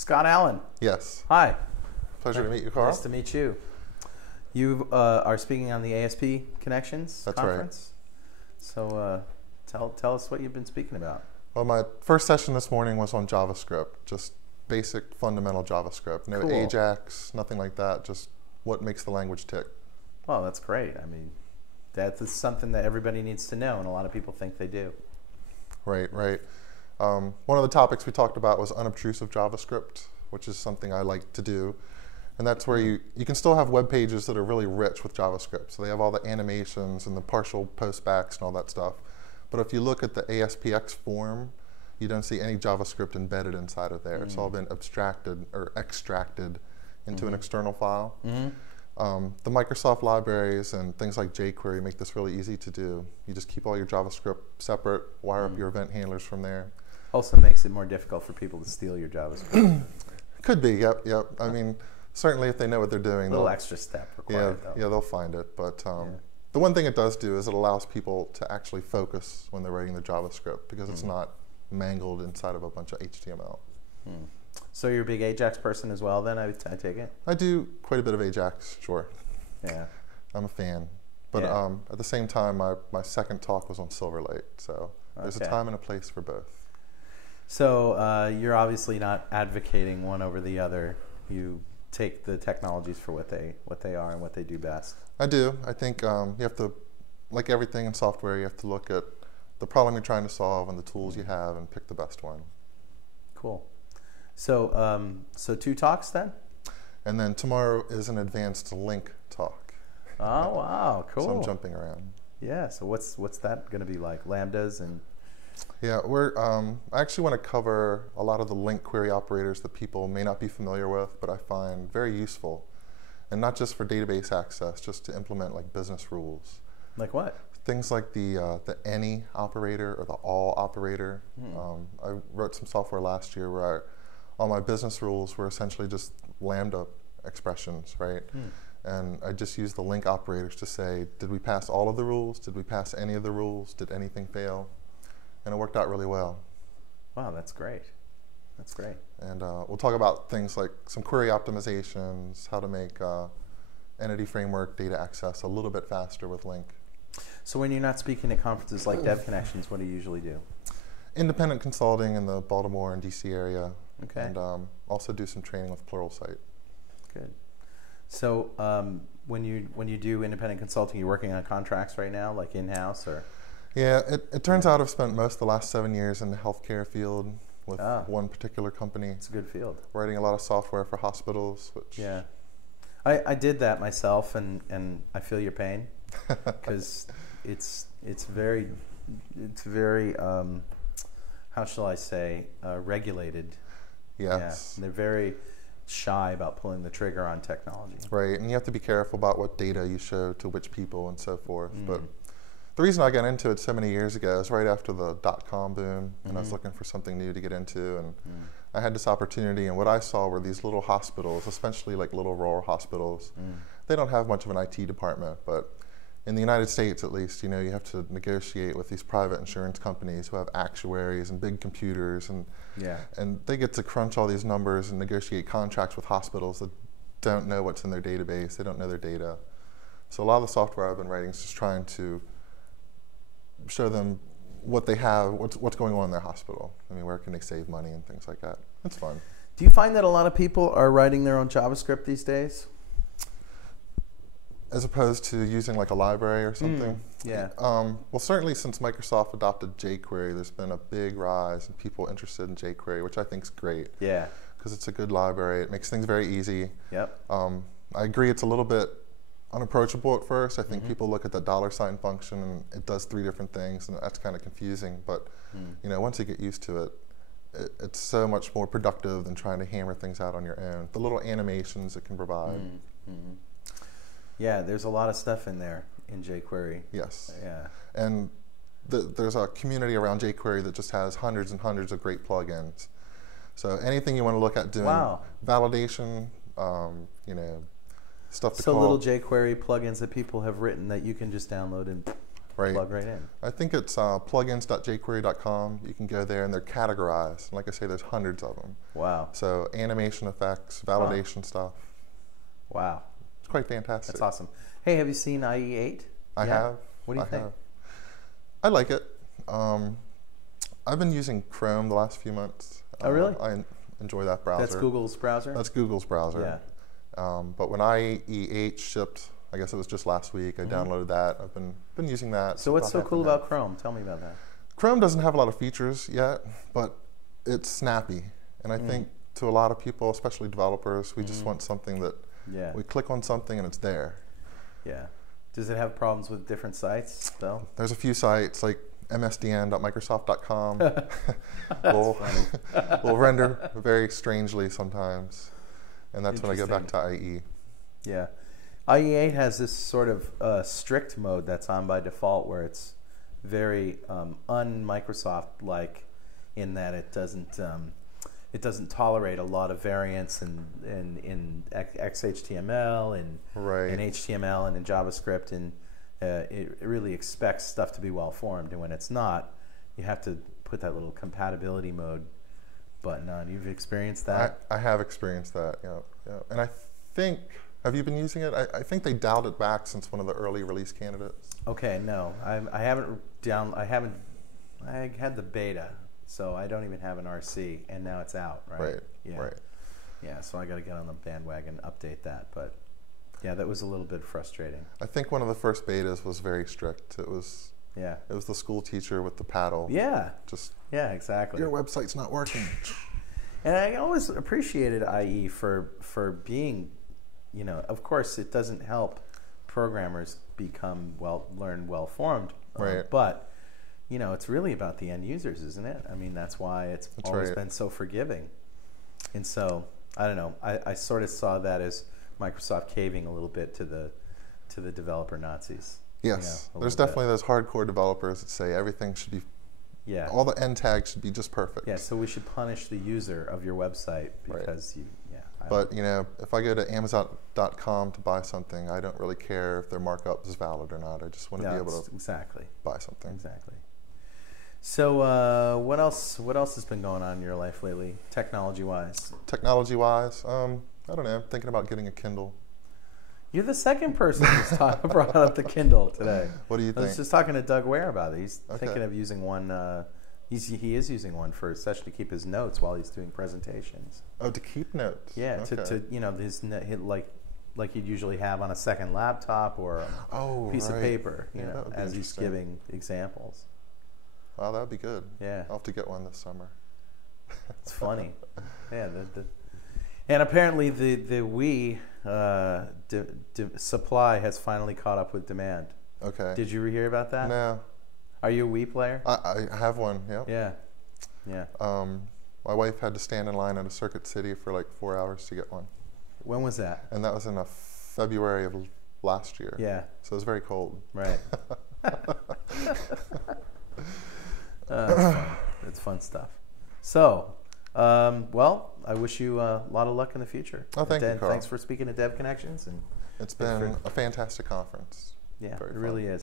Scott Allen. Yes. Hi. Pleasure to meet you, Carl. Nice to meet you. You are speaking on the ASP Connections conference. Right. So tell us what you've been speaking about. Well, my first session this morning was on JavaScript, just basic fundamental JavaScript. No Cool. Ajax, nothing like that, just what makes the language tick. Well, that's great. I mean, that's something that everybody needs to know, and a lot of people think they do. Right, right. One of the topics we talked about was unobtrusive JavaScript, which is something I like to do. And that's where you can still have web pages that are really rich with JavaScript. So they have all the animations and the partial postbacks and all that stuff. But if you look at the ASPX form, you don't see any JavaScript embedded inside of there. It's all been abstracted or extracted into an external file. The Microsoft libraries and things like jQuery make this really easy to do. You just keep all your JavaScript separate, wire up your event handlers from there. Also makes it more difficult for people to steal your JavaScript. Could be, yep. I mean, certainly if they know what they're doing. A little extra step required, though. Yeah, they'll find it. But the one thing it does do is it allows people to actually focus when they're writing the JavaScript because it's not mangled inside of a bunch of HTML. So you're a big Ajax person as well then, I take it? I do quite a bit of Ajax, sure. Yeah. I'm a fan. But at the same time, my second talk was on Silverlight. So there's a time and a place for both. So you're obviously not advocating one over the other. You take the technologies for what they are and what they do best. I do. I think you have to, like everything in software, you have to look at the problem you're trying to solve and the tools you have and pick the best one. Cool. So so 2 talks then? And then tomorrow is an advanced link talk. Oh wow, cool. So I'm jumping around. Yeah. So what's that going to be like? Lambdas and. Yeah, I actually want to cover a lot of the link query operators that people may not be familiar with, but I find very useful. And not just for database access, just to implement like business rules. Like what? Things like the any operator or the all operator. I wrote some software last year where all my business rules were essentially just Lambda expressions, right? And I just used the link operators to say, did we pass all of the rules? Did we pass any of the rules? Did anything fail? And it worked out really well. Wow, that's great. That's great. And we'll talk about things like some query optimizations, how to make entity framework data access a little bit faster with Link. So when you're not speaking at conferences like DevConnections, what do you usually do? Independent consulting in the Baltimore and DC area. Okay. And also do some training with Pluralsight. Good. So when you do independent consulting, you're working on contracts right now, like in-house or? Yeah, it turns out I've spent most of the last 7 years in the healthcare field with one particular company. It's a good field. Writing a lot of software for hospitals. Which yeah, I did that myself, and I feel your pain because it's very how shall I say, regulated. Yes. Yeah, they're very shy about pulling the trigger on technology. Right, and you have to be careful about what data you show to which people and so forth. But the reason I got into it so many years ago is right after the .com boom, and I was looking for something new to get into, and I had this opportunity, and what I saw were these little hospitals, especially like little rural hospitals. They don't have much of an IT department, but in the United States at least, you know, you have to negotiate with these private insurance companies who have actuaries and big computers, and they get to crunch all these numbers and negotiate contracts with hospitals that don't know what's in their database, they don't know their data. So a lot of the software I've been writing is just trying to show them what they have, what's going on in their hospital. I mean, where can they save money and things like that. It's fun. Do you find that a lot of people are writing their own JavaScript these days? As opposed to using like a library or something? Yeah. Well, certainly since Microsoft adopted jQuery, there's been a big rise in people interested in jQuery, which I think is great. Yeah. Because it's a good library. It makes things very easy. Yep. I agree it's a little bit unapproachable at first. I think people look at the $sign function and it does 3 different things, and that's kind of confusing. But you know, once you get used to it, it's so much more productive than trying to hammer things out on your own. The little animations it can provide. Yeah, there's a lot of stuff in there in jQuery. Yes. Yeah. And there's a community around jQuery that just has hundreds and hundreds of great plugins. So anything you want to look at doing validation, you know, stuff to call. So little jQuery plugins that people have written that you can just download and Right. plug right in. I think it's plugins.jquery.com. You can go there and they're categorized. And like I say, there's hundreds of them. Wow. So animation effects, validation stuff. Wow. It's quite fantastic. That's awesome. Hey, have you seen IE8? I have. What do you think? I like it. I've been using Chrome the last few months. Oh, really? I enjoy that browser. That's Google's browser? That's Google's browser. Yeah. But when IE8 shipped, I guess it was just last week, I downloaded that. I've been using that. So what's so cool about Chrome? Tell me about that. Chrome doesn't have a lot of features yet, but it's snappy. And I think to a lot of people, especially developers, we just want something that we click on something and it's there. Yeah. Does it have problems with different sites, though? There's a few sites like msdn.microsoft.com will render very strangely sometimes. And that's when I go back to IE. Yeah. IE8 has this sort of strict mode that's on by default where it's very un-Microsoft-like in that it doesn't tolerate a lot of variance in XHTML and in HTML and in JavaScript, and it really expects stuff to be well formed, and when it's not, you have to put that little compatibility mode button on. You've experienced that? I have experienced that, yeah. And I think, have you been using it? I think they dialed it back since one of the early release candidates. Okay, no, I had the beta, so I don't even have an RC, and now it's out, right? Right, yeah. right. Yeah, so I got to get on the bandwagon, update that, but yeah, that was a little bit frustrating. I think one of the first betas was very strict. It was the school teacher with the paddle. Yeah. Yeah, exactly. Your website's not working. And I always appreciated IE for being, of course it doesn't help programmers learn well-formed, right. But it's really about the end users, isn't it? I mean, that's why it's always been so forgiving. And so, I don't know, I sort of saw that as Microsoft caving a little bit to the developer Nazis. Yes, there's definitely those hardcore developers that say everything should be, all the end tags should be just perfect. Yeah, so we should punish the user of your website because But if I go to Amazon.com to buy something, I don't really care if their markup is valid or not. I just want to be able to buy something. Exactly. So what else has been going on in your life lately, technology-wise? Technology-wise, I don't know. I'm thinking about getting a Kindle. You're the second person who's brought up the Kindle today. What do you think? I was just talking to Doug Ware about it. He's thinking of using one. He is using one for especially to keep his notes while he's doing presentations. Oh, to keep notes. Yeah, to like you'd usually have on a second laptop or a piece of paper, as he's giving examples. Wow, that'd be good. Yeah, I'll have to get one this summer. It's funny. Yeah, and apparently the Wii supply has finally caught up with demand. Okay. Did you hear about that? No. Are you a Wii player? I have one. Yep. Yeah. Yeah. My wife had to stand in line at a Circuit City for like 4 hours to get one. When was that? And that was in February of last year. Yeah. So it was very cold. Right. It's fun stuff. So, I wish you a lot of luck in the future. Oh, thank you, Carl. Thanks for speaking to DevConnections. And it's been a fantastic conference. Yeah, it really is.